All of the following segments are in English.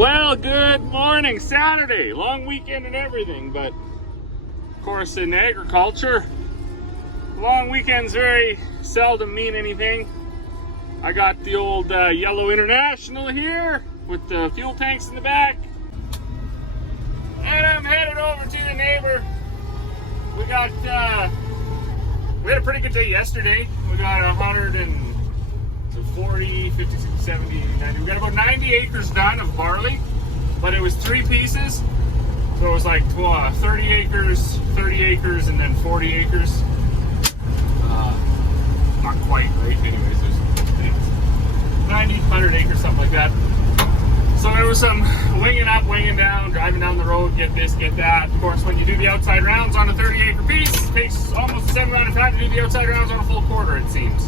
Well, good morning. Saturday, long weekend and everything, but of course in agriculture, long weekends very seldom mean anything. I got the old yellow International here with the fuel tanks in the back, and I'm headed over to the neighbor. We had a pretty good day yesterday. We got 140, 50, 60, 70, 90. We got about 90 acres done of barley, but it was 3 pieces. So it was like 30 acres, and then 40 acres. Not quite, right? Anyways, there's 90, 100 acres, something like that. So there was some winging up, winging down, driving down the road, get this, get that. Of course, when you do the outside rounds on a 30-acre piece, it takes almost the same amount of time to do the outside rounds on a full quarter, it seems.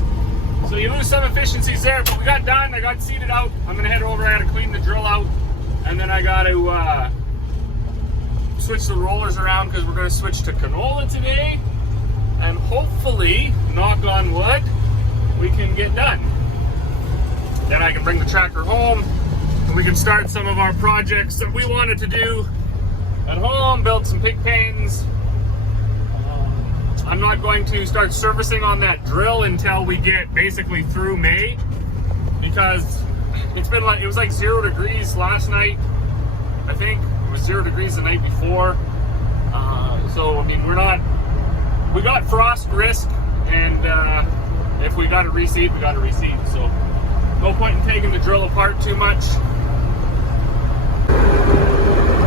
So you lose some efficiencies there, but we got done. I got seeded out. I'm gonna head over. I had to clean the drill out, and then I got to switch the rollers around because we're gonna switch to canola today, and hopefully, knock on wood, we can get done. Then I can bring the tractor home, and we can start some of our projects that we wanted to do at home. Build some pig pens. I'm not going to start servicing on that drill until we get basically through May, because it was like 0 degrees last night. I think it was 0 degrees the night before. So I mean, we got frost risk, and if we got to reseed, we got to reseed. So no point in taking the drill apart too much.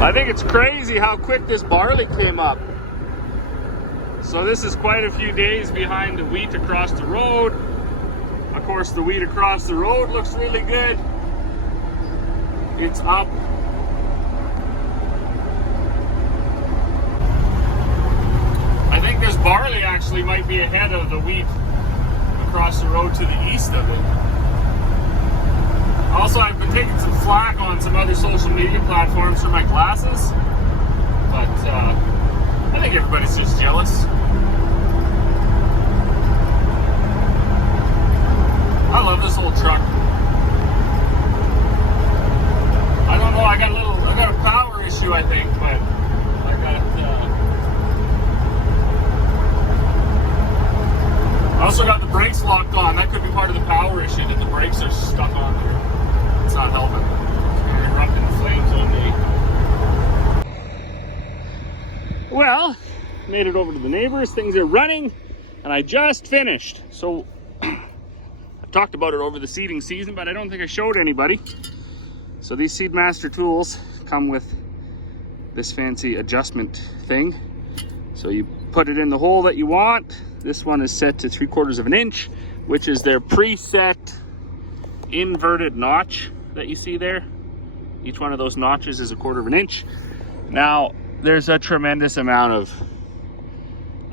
I think it's crazy how quick this barley came up. So this is quite a few days behind the wheat across the road. Of course, the wheat across the road looks really good. It's up. I think this barley actually might be ahead of the wheat across the road to the east of it. Also, I've been taking some flack on some other social media platforms for my glasses, but I think everybody's just jealous. I love this old truck. I don't know, I got a power issue, I think, but I also got the brakes locked on. That could be part of the power issue, that the brakes are stuck on there. It's not helping. It's erupting the flames one day. Well, made it over to the neighbors. Things are running, and I just finished. So I talked about it over the seeding season, but I don't think I showed anybody. So these Seedmaster tools come with this fancy adjustment thing. So you put it in the hole that you want. This one is set to 3/4 of an inch, which is their preset inverted notch that you see there. Each one of those notches is 1/4 of an inch. Now, there's a tremendous amount of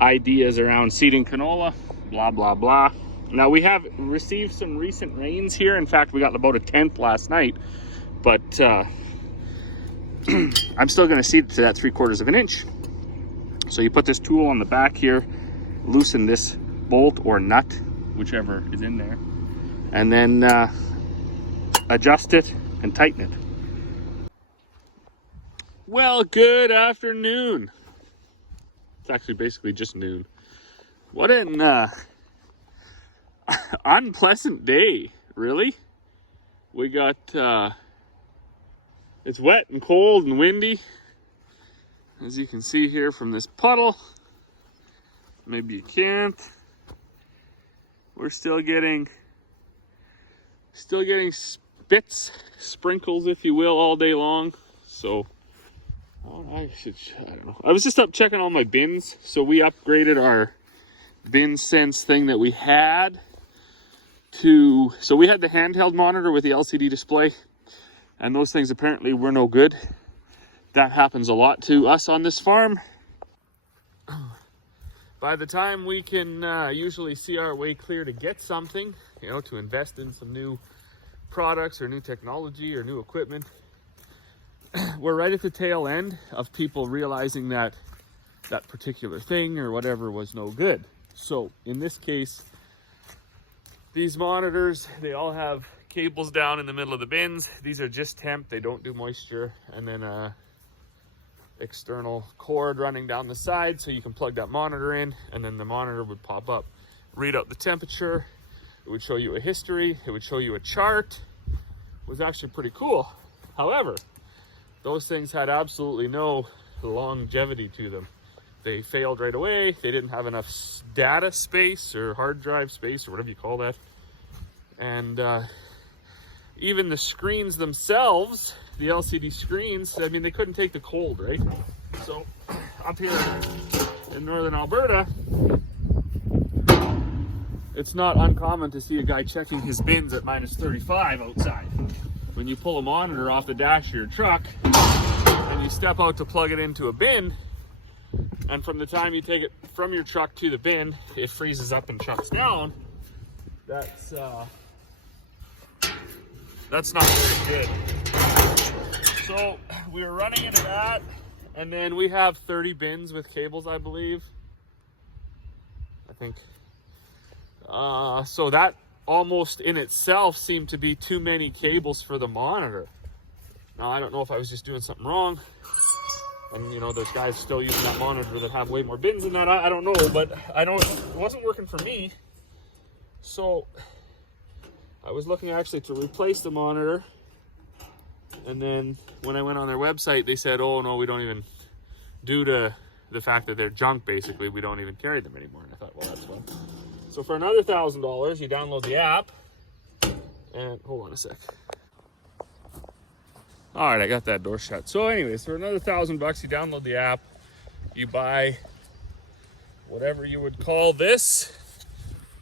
ideas around seeding canola, blah, blah, blah. Now, we have received some recent rains here. In fact, we got about 1/10 last night, but I'm still gonna seed it to that 3/4 of an inch. So you put this tool on the back here, loosen this bolt or nut, whichever is in there, and then adjust it and tighten it. Well, good afternoon. It's actually basically just noon. What an unpleasant day, really. We got, it's wet and cold and windy, as you can see here from this puddle. Maybe you can't. We're still getting spits, sprinkles, if you will, all day long. So I don't know. I was just up checking all my bins. So we upgraded our bin sense thing that we had to, so we had the handheld monitor with the LCD display, and those things apparently were no good. That happens a lot to us on this farm. By the time we can usually see our way clear to get something, to invest in some new products or new technology or new equipment, we're right at the tail end of people realizing that that particular thing or whatever was no good. So in this case, these monitors, they all have cables down in the middle of the bins. These are just temp, they don't do moisture. And then external cord running down the side so you can plug that monitor in, and then the monitor would pop up, read out the temperature. It would show you a history, it would show you a chart. It was actually pretty cool. However, those things had absolutely no longevity to them. They failed right away. They didn't have enough data space or hard drive space or whatever you call that. And even the screens themselves, the LCD screens, I mean, they couldn't take the cold, right? So up here in northern Alberta, it's not uncommon to see a guy checking his bins at minus 35 outside. When you pull a monitor off the dash of your truck and you step out to plug it into a bin, and from the time you take it from your truck to the bin, it freezes up and shuts down, that's not very good. So we were running into that, and then we have 30 bins with cables, I believe. I think. So that almost in itself seemed to be too many cables for the monitor. Now, I don't know if I was just doing something wrong. And, you know, there's guys still using that monitor that have way more bins than that. I don't know, but I know it wasn't working for me. So I was looking actually to replace the monitor. And then when I went on their website, they said, oh, no, we don't even, due to the fact that they're junk, basically, we don't even carry them anymore. And I thought, well, that's fun. So for another $1,000, you download the app. And hold on a sec. All right, I got that door shut. So anyways, for another $1,000, you download the app. You buy whatever you would call this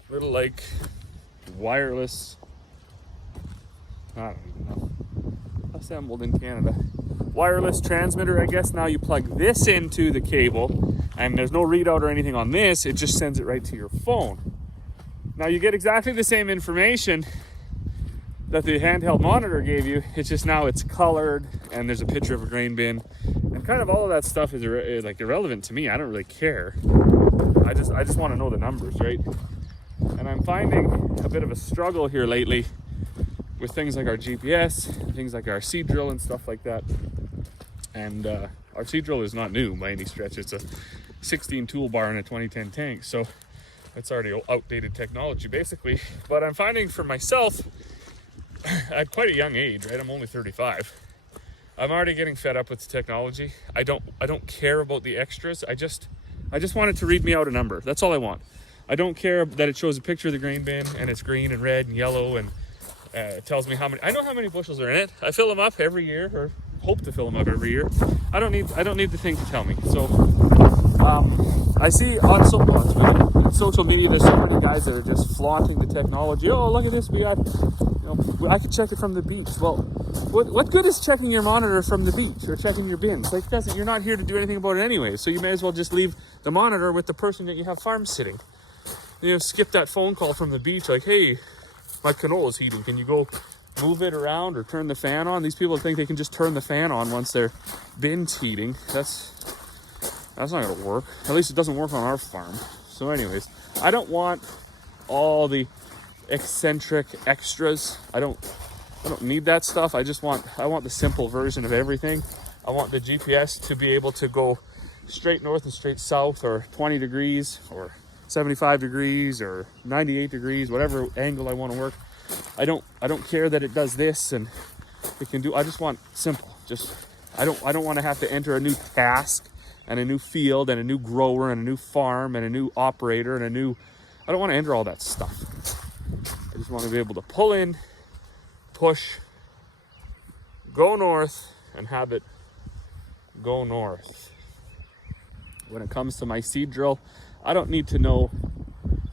little, like, wireless, I don't even know, assembled in Canada, wireless transmitter. I guess now you plug this into the cable, and there's no readout or anything on this. It just sends it right to your phone. Now you get exactly the same information that the handheld monitor gave you. It's just now it's colored and there's a picture of a grain bin, and kind of all of that stuff is like irrelevant to me. I don't really care. I just want to know the numbers, right? And I'm finding a bit of a struggle here lately with things like our GPS, things like our seed drill and stuff like that. And our seed drill is not new by any stretch. It's a 16 toolbar in a 2010 tank, so it's already outdated technology basically. But I'm finding for myself, at quite a young age, right? I'm only 35. I'm already getting fed up with the technology. I don't care about the extras. I just want it to read me out a number. That's all I want. I don't care that it shows a picture of the grain bin and it's green and red and yellow, and it tells me how many. I know how many bushels are in it. I fill them up every year, or hope to fill them up every year. I don't need the thing to tell me. So I see on social media, there's so many guys that are just flaunting the technology. Oh, look at this, we got, I can check it from the beach. Well, what good is checking your monitor from the beach or checking your bins? Like, you're not here to do anything about it anyway, so you may as well just leave the monitor with the person that you have farm sitting. Skip that phone call from the beach, like, hey, my canola's heating, can you go move it around or turn the fan on? These people think they can just turn the fan on once their bin's heating. That's not gonna work. At least it doesn't work on our farm. So anyways, I don't want all the eccentric extras. I don't need that stuff. I want the simple version of everything. I want the GPS to be able to go straight north and straight south, or 20 degrees or 75 degrees or 98 degrees, whatever angle I want to work. I don't care that it does this and it can do. I just want simple. I don't want to have to enter a new task and a new field and a new grower and a new farm and a new operator and I don't want to enter all that stuff. I just want to be able to pull in, push, go north, and have it go north. When it comes to my seed drill, I don't need to know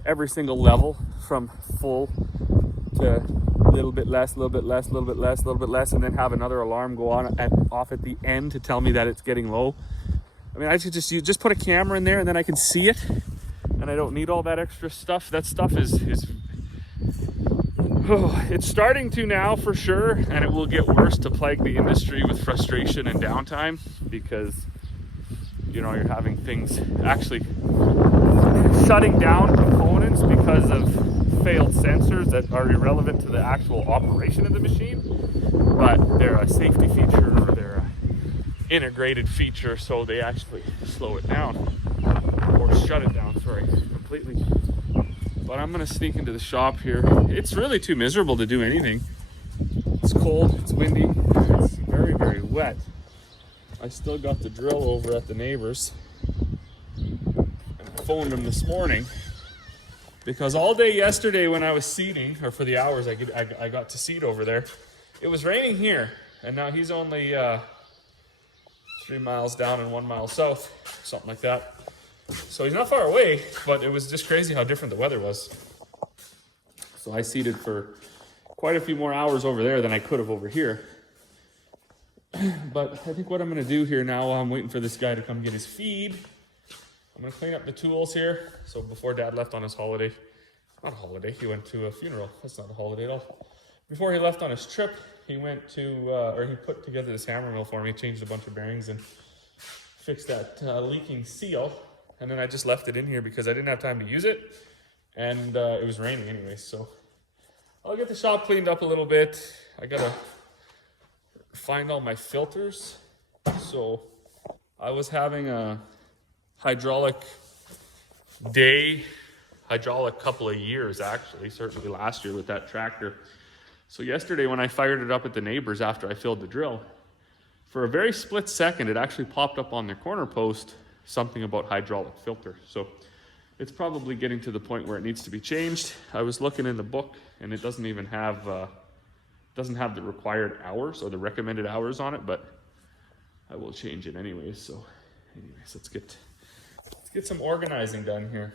every single level from full to a little bit less, a little bit less, a little bit less, a little bit less, and then have another alarm go on off at the end to tell me that it's getting low. I mean, I should just put a camera in there and then I can see it, and I don't need all that extra stuff. That stuff is it's starting to now for sure, and it will get worse to plague the industry with frustration and downtime, because you're having things actually shutting down components because of failed sensors that are irrelevant to the actual operation of the machine, but they're a safety feature, or they're a integrated feature, so they actually slow it down, or shut it down, sorry, completely. But I'm gonna sneak into the shop here. It's really too miserable to do anything. It's cold, it's windy, it's very, very wet. I still got the drill over at the neighbors. I phoned them this morning because all day yesterday when I was seeding, or for the hours I got to seed over there, it was raining here, and now he's only 3 miles down and 1 mile south, something like that. So he's not far away, but it was just crazy how different the weather was. So I seeded for quite a few more hours over there than I could have over here. But I think what I'm gonna do here now, while I'm waiting for this guy to come get his feed, I'm gonna clean up the tools here. So before Dad left on his holiday, not a holiday, he went to a funeral. That's not a holiday at all. Before he left on his trip, he went to, or he put together this hammer mill for me, changed a bunch of bearings and fixed that leaking seal. And then I just left it in here because I didn't have time to use it. And it was raining anyway, so I'll get the shop cleaned up a little bit. I gotta find all my filters. So I was having a hydraulic couple of years actually, certainly last year with that tractor. So yesterday when I fired it up at the neighbors after I filled the drill, for a very split second, it actually popped up on their corner post, something about hydraulic filter. So it's probably getting to the point where it needs to be changed. I was looking in the book and it doesn't even have, the required hours or the recommended hours on it, but I will change it anyways. So anyways, let's get some organizing done here.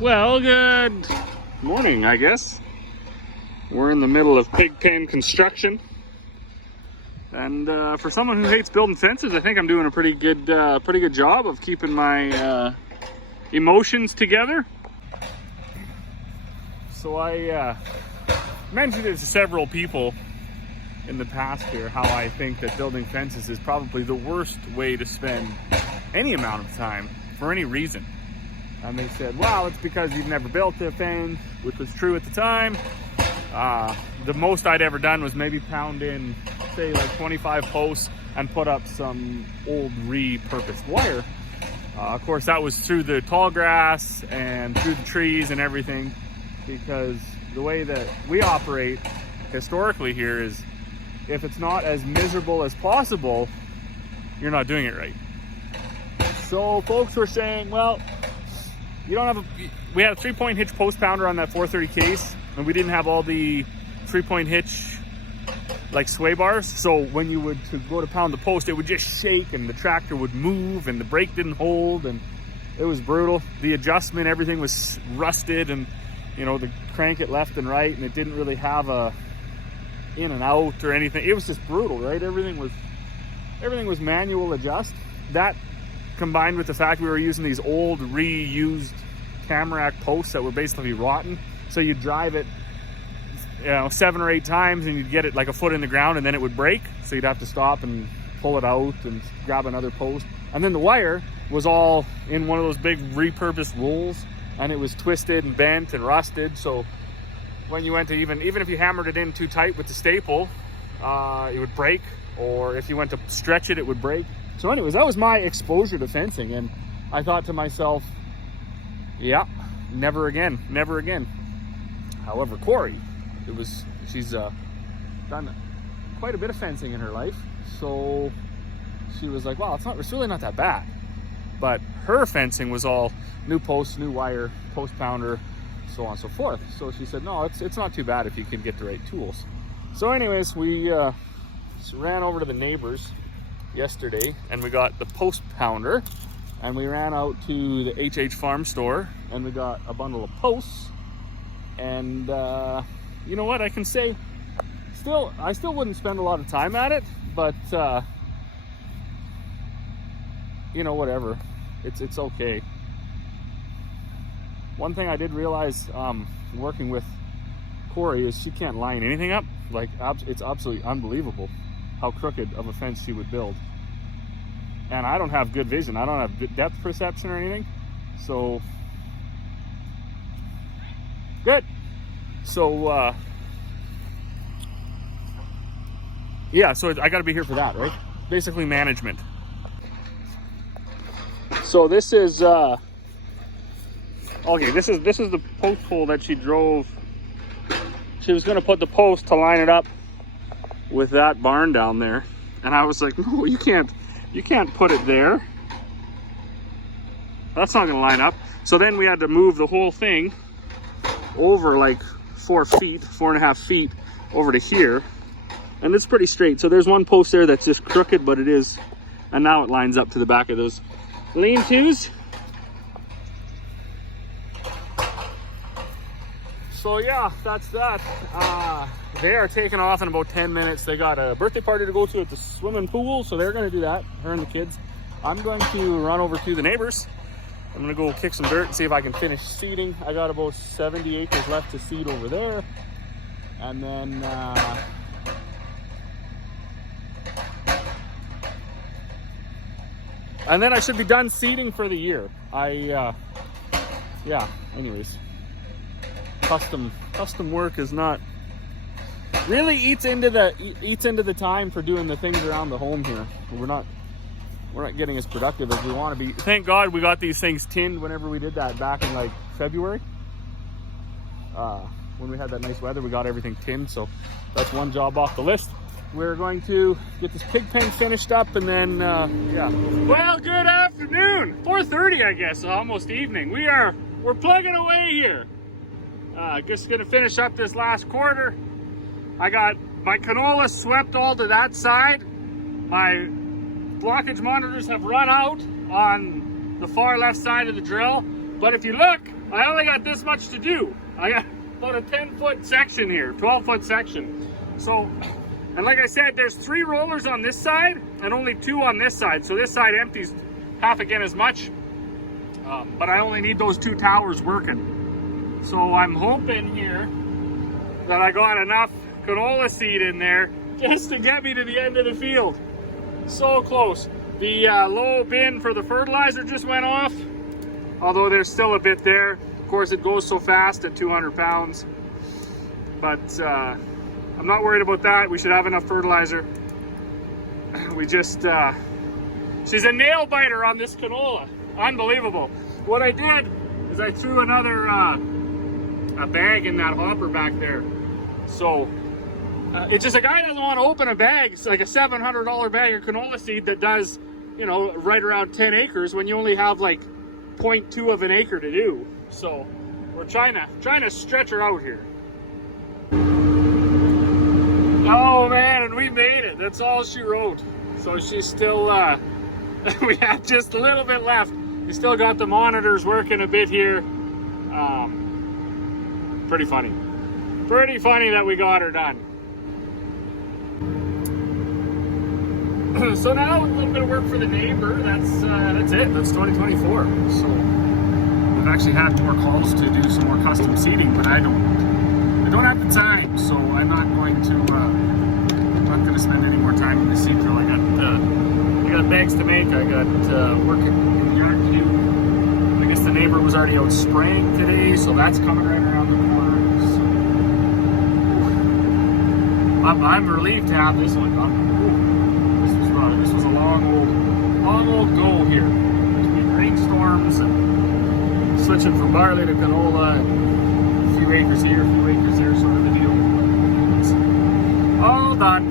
Well, good morning, I guess. We're in the middle of pig pen construction. And for someone who hates building fences, I think I'm doing a pretty good job of keeping my emotions together. So I mentioned it to several people in the past here, how I think that building fences is probably the worst way to spend any amount of time for any reason. And they said, well, it's because you've never built a fence, which was true at the time. The most I'd ever done was maybe pound in, say, like 25 posts and put up some old repurposed wire. Of course, that was through the tall grass and through the trees and everything, because the way that we operate historically here is, if it's not as miserable as possible, you're not doing it right. So folks were saying, well, we had a 3-point hitch post pounder on that 430 case, and we didn't have all the 3-point hitch like sway bars. So when you would go to pound the post, it would just shake and the tractor would move and the brake didn't hold, and it was brutal. The adjustment, everything was rusted, and the crank it left and right, and it didn't really have a in and out or anything. It was just brutal, right? Everything was manual adjust. That combined with the fact we were using these old reused Tamarack posts that were basically rotten. So you'd drive it 7 or 8 times and you'd get it like a foot in the ground and then it would break. So you'd have to stop and pull it out and grab another post. And then the wire was all in one of those big repurposed rolls, and it was twisted and bent and rusted. So when you went to even if you hammered it in too tight with the staple, it would break, or if you went to stretch it, it would break. So anyways, that was my exposure to fencing, and I thought to myself, yeah, never again. However, Corey, she's done quite a bit of fencing in her life, so she was like, wow, it's really not that bad. But her fencing was all new posts, new wire, post pounder, so on and so forth. So she said, no, it's not too bad if you can get the right tools. So anyways, we So ran over to the neighbors yesterday and we got the post pounder, and we ran out to the HH Farm store and we got a bundle of posts. And you know what, I can say I still wouldn't spend a lot of time at it, but you know, whatever, it's okay. One thing I did realize working with Corey is she can't line anything up. Like, it's absolutely unbelievable how crooked of a fence she would build. And I don't have good vision. I don't have depth perception or anything. So, good. So, yeah, so I got to be here for that, right? Basically management. So this is, okay, this is the post hole that she drove. She was going to put the post to line it up with that barn down there. And I was like, no, you can't put it there. That's not going to line up. So then we had to move the whole thing over like 4.5 feet over to here. And it's pretty straight. So there's one post there that's just crooked, but it is, and now it lines up to the back of those lean-tos. So yeah, that's that. They are taking off in about 10 minutes. They got a birthday party to go to at the swimming pool, so they're gonna do that, her and the kids. I'm going to run over to the neighbors. I'm gonna go kick some dirt and see if I can finish seeding. I got about 70 acres left to seed over there. And then, I should be done seeding for the year. Yeah, anyways. Custom work is not really eats into the time for doing the things around the home here. We're not getting as productive as we want to be. Thank God we got these things tinned whenever we did that back in like February. When we had that nice weather, we got everything tinned, so that's one job off the list. We're going to get this pig pen finished up, and then yeah. Well, good afternoon. 4:30, I guess, almost evening. We're plugging away here. Just gonna finish up this last quarter. I got my canola swept all to that side. My blockage monitors have run out on the far left side of the drill. But if you look, I only got this much to do. I got about a 10-foot section here, 12-foot section. So, and like I said, there's 3 rollers on this side and only 2 on this side. So this side empties half again as much. But I only need those 2 towers working. So I'm hoping here that I got enough canola seed in there just to get me to the end of the field. So close. The low bin for the fertilizer just went off, although there's still a bit there. Of course, it goes so fast at 200 pounds. But I'm not worried about that. We should have enough fertilizer. We just, she's a nail biter on this canola. Unbelievable. What I did is I threw another a bag in that hopper back there. So it's just a guy doesn't want to open a bag. It's like a $700 bag of canola seed that does, you know, right around 10 acres when you only have like 0.2 of an acre to do. So we're trying to stretch her out here. Oh man, and we made it. That's all she wrote. So she's still, we have just a little bit left. We still got the monitors working a bit here. Pretty funny. Pretty funny that we got her done. So now a little bit of work for the neighbor. That's it. That's 2024. So we've actually had more calls to do some more custom seating, but I don't have the time. So I'm not going to spend any more time in the seed drill. I got bags to make. I got work in the yard to do. I guess the neighbor was already out spraying today, so that's coming right around the corner. So, I'm relieved to have this one done. This was a long old go here between rainstorms and switching from barley to canola and a few acres here, a few acres there, sort of the deal. It's all done.